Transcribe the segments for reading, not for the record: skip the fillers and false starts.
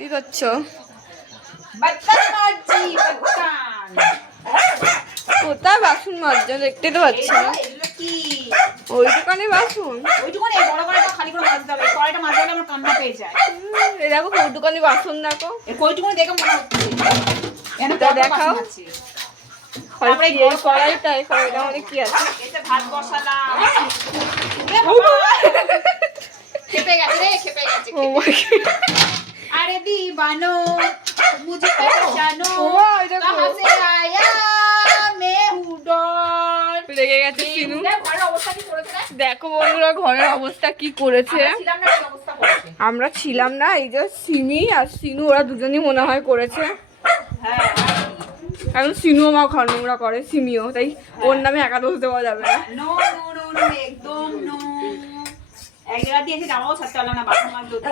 কি করছো? কোথায় বাসন মাজছো? দেখতে তো পাচ্ছি না। ওই দোকানে বাসন? দেখো ওই দোকানে বাসন দেখো। দেখাও কড়াইটাই, কড়াইটার মধ্যে কি আছে? ভাত বসালাম। খেপে গেছে রে, খেপে গেছে। अरे दीवानो मुझे पहचानो कहां से आया मैं हूं डॉन। রেগে গেছে সিনু। ঘরের অবস্থা কি করেছে? দেখো বন্ধুরা ঘরের অবস্থা কি করেছে। আমরা ছিলাম না, এই যে সিমি আর সিনু ওরা দুজনই মনে হয় করেছে। হ্যাঁ কারণ সিনু মা ঘর নোংরা করে, সিমিও, তাই ওর নামে একা দোষ দেওয়া যাবে না। নো নো নো নো একদম নো। এক জায়গা দিয়ে এসে জামাও ছাড়তে পারলাম না, বাথরুম আর ধুতে।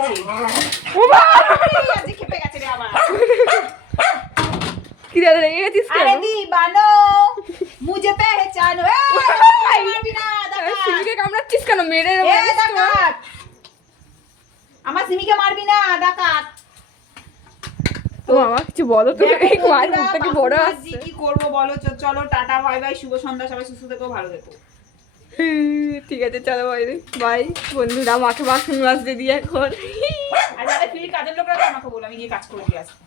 আজকে খেপে গেছে রে আবার। কি দাদা রেগে গেছিস কেন? আরে দীवानो मुझे पहचानो। এই মারবি না দাদা। সিমিকে কামড়াচ্ছিস কেন? মেরে এ ডাকাত, আমার সিমিকে মারবি না ডাকাত। তো আমার কিছু বলো তো, এই মায়ের মুখটা কি বড় আসছে? কি করবো বলো? চলো টাটা বাই বাই, শুভ সন্ধ্যা, সবাই সুস্থ থেকো, ভালো থেকো। ঠিক আছে চলো বাই বাই বন্ধুরা। মাকে বাসন মাজতে দিই এখন। আর যারা ফিরি কাজের লোকরা আমাকে বলো, আমি গিয়ে কাজ করে দিয়ে আসবো।